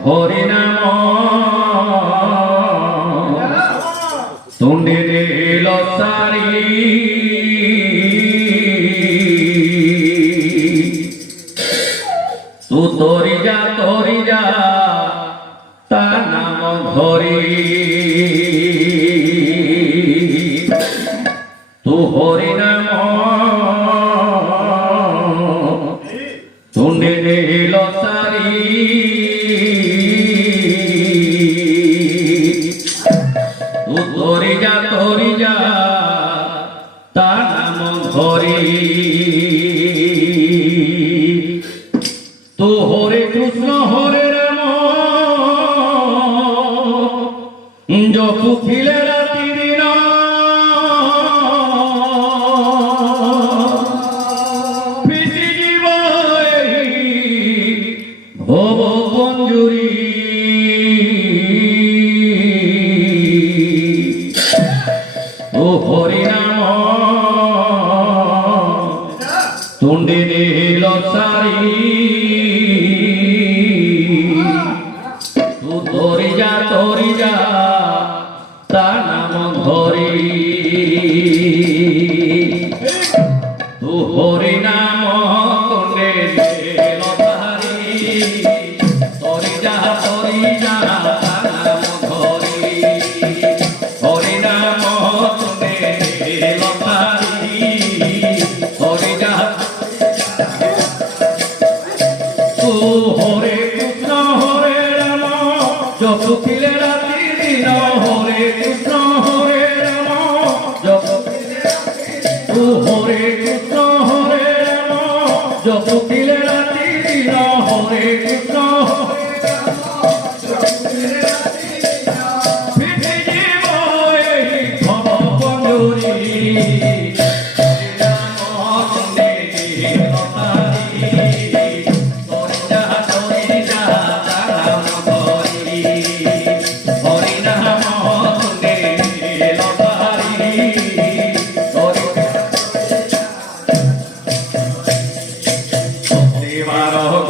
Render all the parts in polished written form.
হরি নাম তুণ্ডে লসারি তু তরি যা তা নাম ধরি তু হরি নাম তুণ্ডে লসারি তু তরি যা তা নাম ধরি তু হরে কৃষ্ণ হরে রাম জপুছিলে রাতি দিন প্রীতি জীব ভব মঞ্জুরি তু হরি নাম তুণ্ডে লসারি তু ধরি যা তা নাম ধরি তু হরি নাম তুণ্ডে লসারি ধরি যা তা নাম ধরি হরি নাম তুণ্ডে লসারি ধরি যা তু হরে কৃষ্ণ হরে রাম জপুছিলে রাতি দিন হরে কৃষ্ণ হরে রাম তু হরে কৃষ্ণ হরে রাম জপুছিলে রাতি দিন হরে কৃষ্ণ প্রীতি জীব ভব মঞ্জুরি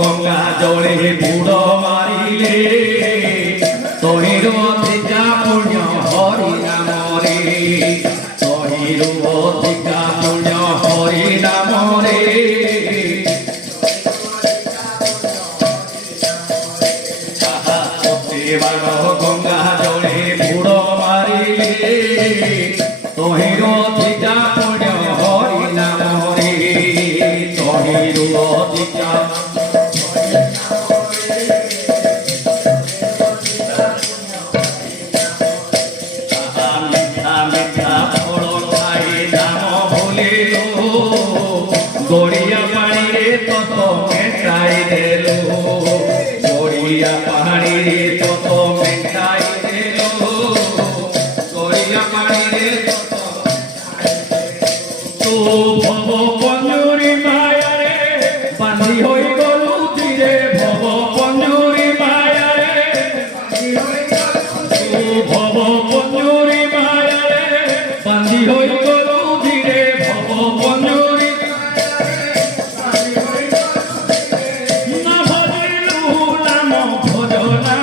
গঙ্গা জলে বুড় মারিলে তহির অধিকা পুণ্য হরি নামরে তহির অধিকা পুণ্য হরি নামরে গঙ্গা জলে বুড় মারিলে তহির অধিকা পুণ্য হরি নামরে তহির অধিকা গড়িয়া পানিরে তত মেটাই দেলো গড়িয়া পানিরে তত মেটাই দেলো গড়িয়া পানিরে তো ভব পঞ্জুরি মায়ারে বান্ধি হই গলু তীরে ভব পঞ্জুরি মায়ারে তো ভব পঞ্জুরি মায়ারে বান্ধি হই গলু তীরে ভব পঞ্জুরি না ভজিলু নাম ভজনা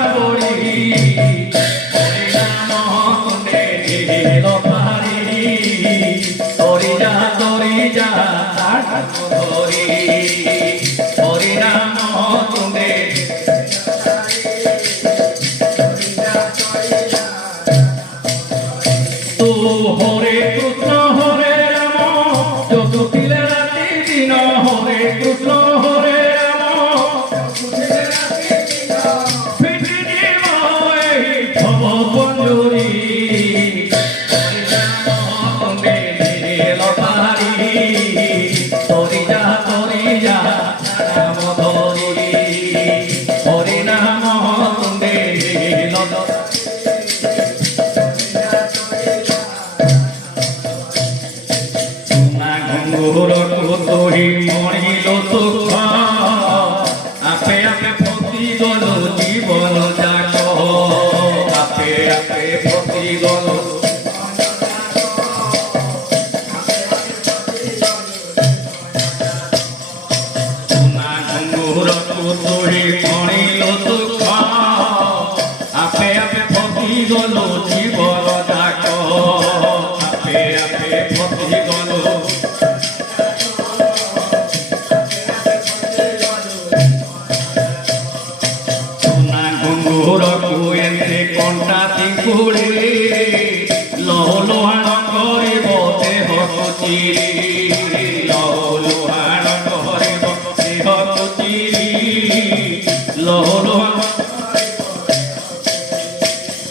ରାତି କୁଳେ ଲହୁଲୁହାଣ କରିବ ଦେହ ଚିରି ଲହୁଲୁହାଣ କରିବ ଦେହ ଚିରି ଲହୁଲୁହାଣ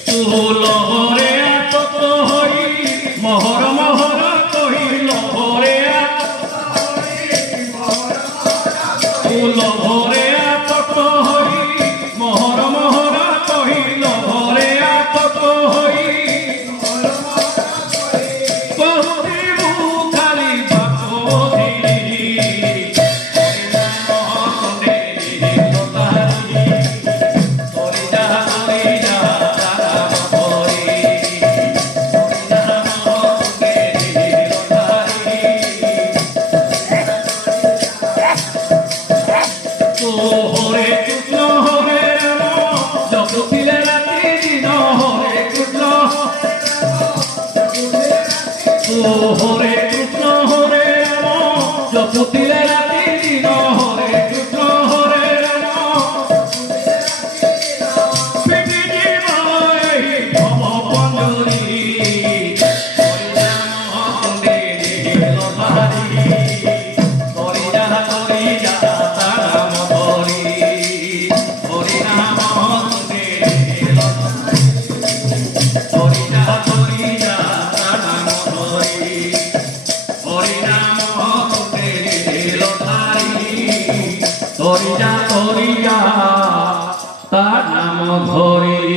ତୁ ଲହରେ ଆତତ ହୋଇ ମହର ମହର କହି ଲହରେ ତୁ ଲହରେ ଆତତ ହୋଇ ମହର ମହର କହି ଲହରେ ଆତତ ହୋଇ କହୁଥିବୁ ଖାଲି ବାପ ଧୀରି হরে কৃষ্ণ হরে রাম জপতিলে রাতি দিন হরে কৃষ্ণ হরে কৃষ্ণ হরে রাম জপতিলে রাতি দিন হরে কৃষ্ণ হরে রাম পিটি জীব এই ভব পঞ্জরি হরি রাম হরে লহারি হরি যা তারাম হরি হরি নাম হরে হরি যা তারাম হরি হরি নাম হরে লহারি হরি যা তারাম হরি